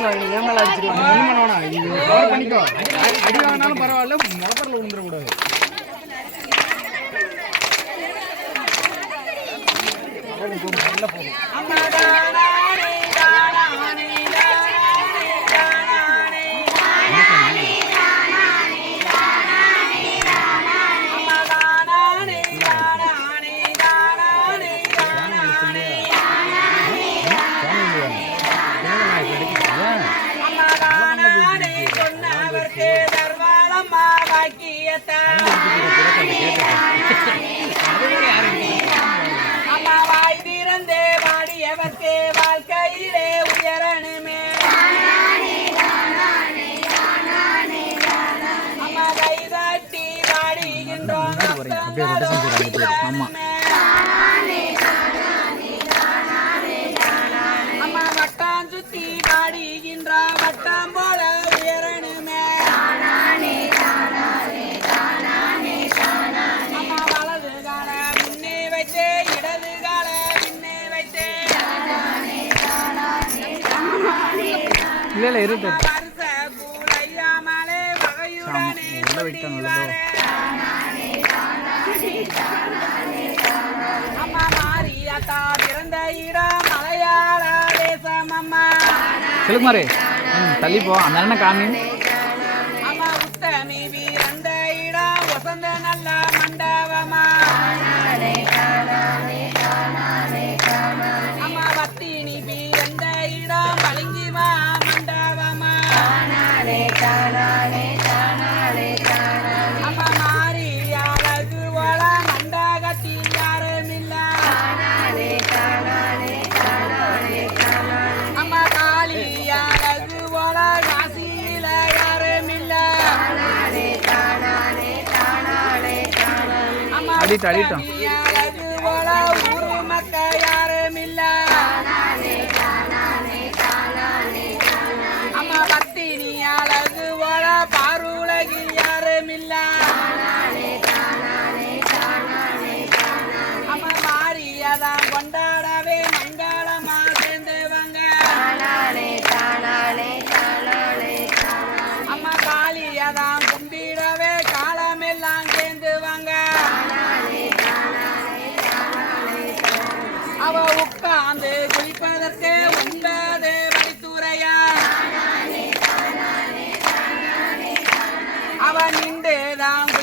வச்சுக்கலாம் என் மேலே பரவாயில்ல முளப்பரில் விழுந்துடக்கூடாது நல்லா தேவர்க்கே வாழ்க்கையிலே மேலே இருட்டு. உள்ள விட்டாங்க அம்மா மாரியாத்தா பிறந்த இடம் மலையாள தேசம் அம்மா சொல்லுங்க மாதிரி தள்ளி போ. அந்த அண்ணன் காமி. அடிட்டோம் அடிட்டோம் அவன் நின்றேதான்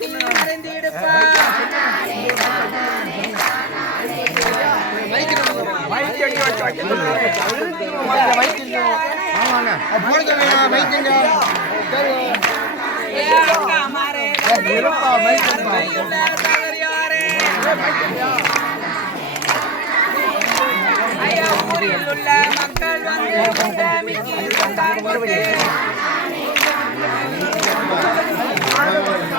கட்டி மறைந்திடுப்பா ஐயா ஊரில் உள்ள மக்கள் வந்து சாமிக்கு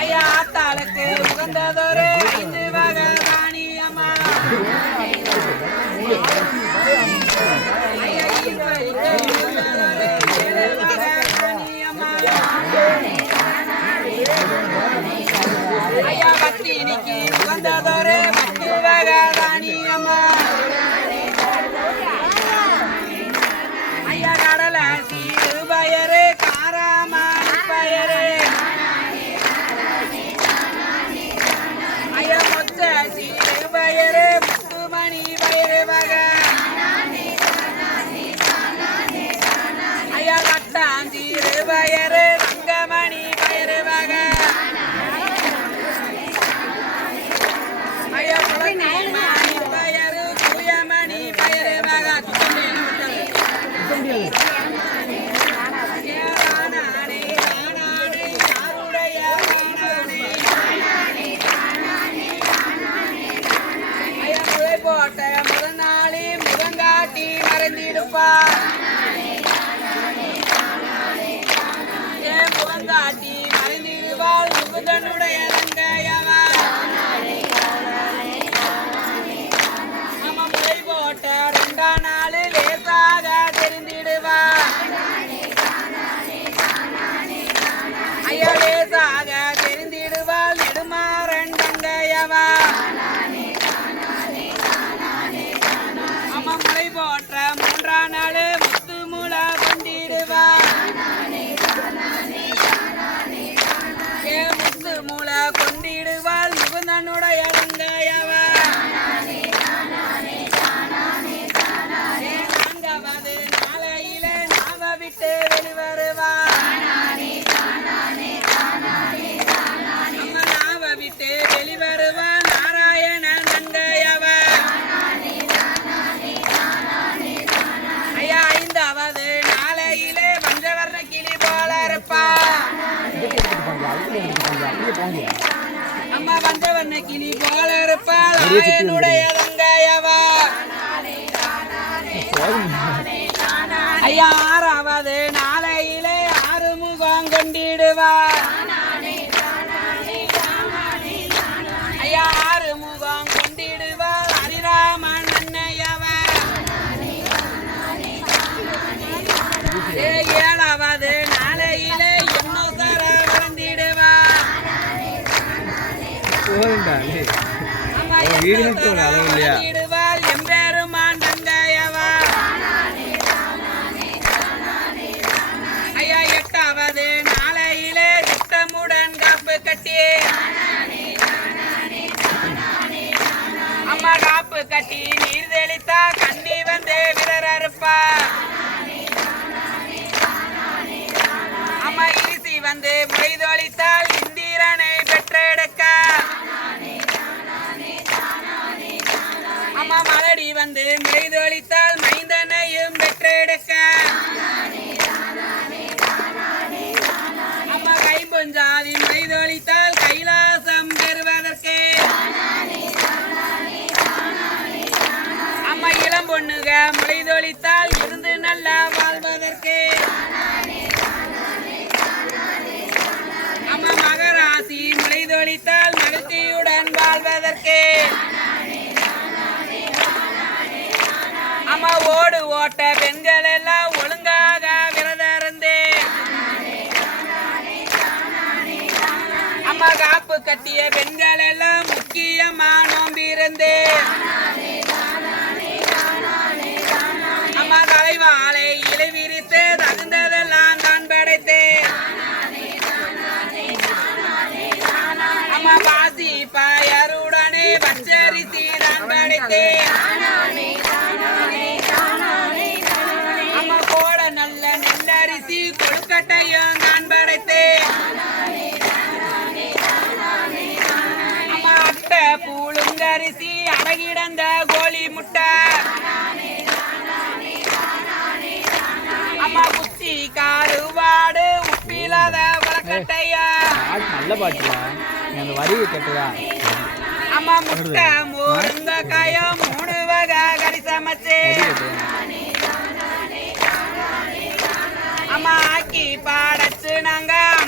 ஐயா ஆத்தாளுக்கு உகந்ததொரு ஐந்து வகை மறைந்திருப்பார் ஏன் முகங்காட்டி மறைந்திருவாள் முகுதனுடைய லங்கையவா அம்மா பஞ்சவர்ண கிளி போல இருப்பாள். என்னுடைய தங்கையவா ஐயா ஆறாவது அம்மா ஓ, இன்னும் வீடு மட்டும் சர அளவு இல்லையா? நாளையிலே திட்டமுடன் காப்பு கட்டி. அம்மா காப்பு கட்டி நீர் தெளித்தா கண்ணி வந்து விரர் அறுப்பா. அம்மா ஈசி வந்து மொய்தொழித்தால் பொண்ணுக முளைதொழித்தால் இருந்து நல்லா வாழ்வதற்கு அம்மா மகராசி மொழிதொழித்தால் மகிழ்ச்சியுடன் வாழ்வதற்கு அம்மா ஓடு ஓட்ட பெண்கள் எல்லாம் ஒழுங்காக விரதம் இருந்து அம்மா காப்பு கட்டிய பெண்கள் எல்லாம் முக்கியமா நோம்பிருந்து தான் படைத்தேன் அம்மா கோட நல்ல நெல்லரிசி கொழுக்கட்டையும் நான் படைத்தேன். அம்மா அட்டை பூளுங்கரிசி அடகிடந்த கோழி முட்டை. அம்மா குச்சி கருவாடு உப்பில்லாத வளக்கட்டையா. பாட்டு நல்ல பாட்டுல நீ அந்த வரி கேட்டையா ಮುಟ್ಟ ಮೂರಿಂದ ಕಾಯ ಮೂಡುವಾಗ ಗರಿ ಸಮಸ್ಯೆ அம்மா ஆக்கி பாடச்சு நாங்கள்